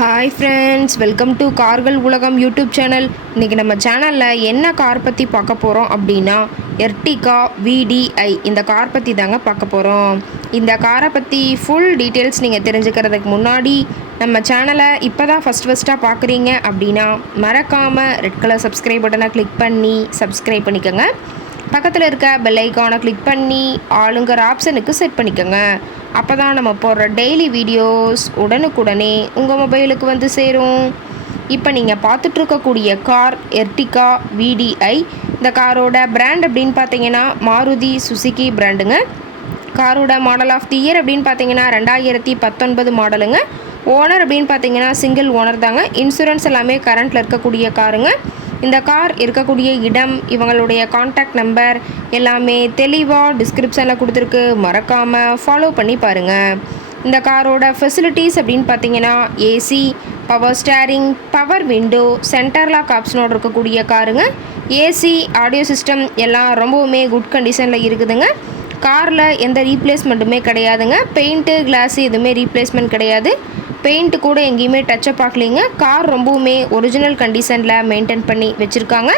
Hi friends, welcome to கார்கள் உலகம் YouTube channel. இன்றைக்கி நம்ம சேனலில் என்ன கார் பற்றி பார்க்க போகிறோம் அப்படின்னா எர்டிகா விடிஐ இந்த கார் பற்றி தாங்க பார்க்க போகிறோம். இந்த காரை பற்றி ஃபுல் டீட்டெயில்ஸ் நீங்கள் தெரிஞ்சுக்கிறதுக்கு முன்னாடி நம்ம சேனலை இப்போ தான் ஃபஸ்ட்டாக பார்க்குறீங்க அப்படின்னா மறக்காமல் ரெட் கலர் சப்ஸ்கிரைப் பட்டனை கிளிக் பண்ணி சப்ஸ்கிரைப் பண்ணிக்கோங்க. பக்கத்தில் இருக்க பெல் ஐக்கானை கிளிக் பண்ணி ஆளுங்கிற ஆப்ஷனுக்கு செட் பண்ணிக்கோங்க. அப்போ தான் நம்ம போடுற டெய்லி வீடியோஸ் உடனுக்குடனே உங்கள் மொபைலுக்கு வந்து சேரும். இப்போ நீங்கள் பார்த்துட்ருக்கக்கூடிய கார் எர்டிகா விடிஐ. இந்த காரோட பிராண்ட் அப்படின்னு பார்த்தீங்கன்னா மாருதி சுசுகி பிராண்டுங்க. காரோட மாடல் ஆஃப் தி இயர் அப்படின்னு பார்த்தீங்கன்னா 2019 மாடலுங்க. ஓனர் அப்படின்னு பார்த்தீங்கன்னா சிங்கிள் ஓனர் தாங்க. இன்சூரன்ஸ் எல்லாமே கரண்ட்டில் இருக்கக்கூடிய காருங்க. இந்த கார் இருக்கக்கூடிய இடம், இவங்களுடைய காண்டாக்ட் நம்பர் எல்லாமே தெளிவாக டிஸ்கிரிப்ஷனில் கொடுத்துருக்கு. மறக்காமல் ஃபாலோ பண்ணி பாருங்கள். இந்த காரோட ஃபெசிலிட்டிஸ் அப்படின்னு பார்த்தீங்கன்னா AC, power steering, power window, centre lock ஆப்ஷனோடு இருக்கக்கூடிய காருங்க. ஏசி, ஆடியோ சிஸ்டம் எல்லாம் ரொம்பவுமே குட் கண்டிஷனில் இருக்குதுங்க. காரில் எந்த ரீப்ளேஸ்மெண்ட்டுமே கிடையாதுங்க. பெயிண்ட்டு, கிளாஸு எதுவுமே ரீப்ளேஸ்மெண்ட் கிடையாது. பெயிண்ட்டு கூட எங்கேயுமே டச்சப் ஆகலைங்க. கார் ரொம்பவுமே ஒரிஜினல் கண்டிஷனில் மெயின்டைன் பண்ணி வச்சுருக்காங்க.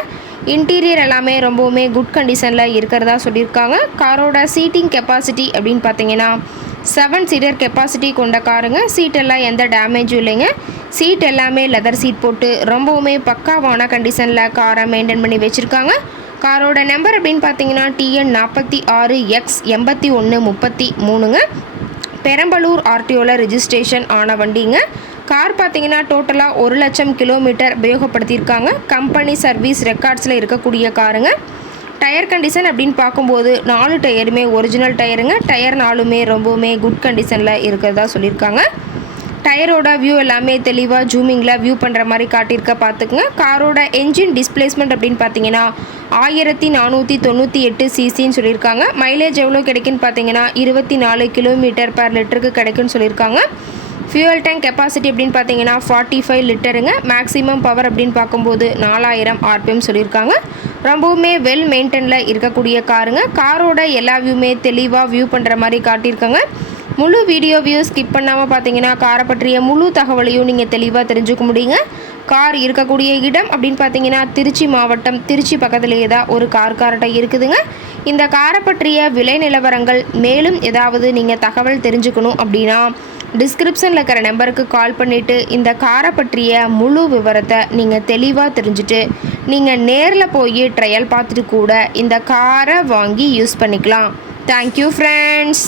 இன்டீரியர் எல்லாமே ரொம்பவுமே குட் கண்டிஷனில் இருக்கிறதா சொல்லியிருக்காங்க. காரோட சீட்டிங் கெப்பாசிட்டி அப்படின்னு பார்த்தீங்கன்னா 7 சீட்டர் கெப்பாசிட்டி கொண்ட காருங்க. சீட்டெல்லாம் எந்த டேமேஜும் இல்லைங்க. சீட் எல்லாமே லெதர் சீட் போட்டு ரொம்பவுமே பக்காவான கண்டிஷனில் காரை மெயின்டைன் பண்ணி வச்சுருக்காங்க. காரோட நம்பர் அப்படின்னு பார்த்தீங்கன்னா TN 46X 8133ங்க. பெரம்பலூர் ஆர்டிஓவில் ரெஜிஸ்ட்ரேஷன் ஆன வண்டிங்க. கார் பார்த்தீங்கன்னா டோட்டலாக 1,00,000 கிலோமீட்டர் உபயோகப்படுத்தியிருக்காங்க. கம்பெனி சர்வீஸ் ரெக்கார்ட்ஸில் இருக்கக்கூடிய காருங்க. டயர் கண்டிஷன் அப்படின்னு பார்க்கும்போது 4 டயருமே ஒரிஜினல் டயருங்க. டயர் 4மே ரொம்பவுமே குட் கண்டிஷனில் இருக்கிறதா சொல்லியிருக்காங்க. டயரோட வியூ எல்லாமே தெளிவாக ஜூமிங்கில் வியூ பண்ணுற மாதிரி காட்டியிருக்க பார்த்துக்குங்க. காரோட என்ஜின் டிஸ்பிளேஸ்மெண்ட் அப்படின்னு பார்த்தீங்கன்னா 1498 சிசின்னு சொல்லியிருக்காங்க. மைலேஜ் எவ்வளோ கிடைக்குன்னு பார்த்தீங்கன்னா 24 கிலோமீட்டர் பர் லிட்டருக்கு கிடைக்குன்னு சொல்லியிருக்காங்க. ஃபியூவல் டேங்க் கெப்பாசிட்டி அப்படின்னு பார்த்தீங்கன்னா 45 லிட்டருங்க. மேக்ஸிமம் பவர் அப்படின்னு பார்க்கும்போது 4000 RPM சொல்லியிருக்காங்க. ரொம்பவுமே வெல் மெயின்டெனில் இருக்கக்கூடிய காருங்க. காரோட எல்லா வியூமே தெளிவாக வியூ பண்ணுற மாதிரி காட்டியிருக்காங்க. முழு வீடியோ ஸ்கிப் பண்ணாமல் பார்த்தீங்கன்னா காரை பற்றிய முழு தகவலையும் நீங்கள் தெளிவாக தெரிஞ்சுக்க முடியுங்க. கார் இருக்கக்கூடிய இடம் அப்படின்னு பார்த்தீங்கன்னா திருச்சி மாவட்டம், திருச்சி பக்கத்துலேயே தான் ஒரு கார்ட்டை இருக்குதுங்க. இந்த காரை பற்றிய விலை நிலவரங்கள் மேலும் ஏதாவது நீங்கள் தகவல் தெரிஞ்சுக்கணும் அப்படின்னா டிஸ்கிரிப்ஷனில் இருக்கிற நம்பருக்கு கால் பண்ணிவிட்டு இந்த காரை பற்றிய முழு விவரத்தை நீங்கள் தெளிவாக தெரிஞ்சுட்டு நீங்கள் நேரில் போய் ட்ரையல் பார்த்துட்டு கூட இந்த காரை வாங்கி யூஸ் பண்ணிக்கலாம். Thank you friends.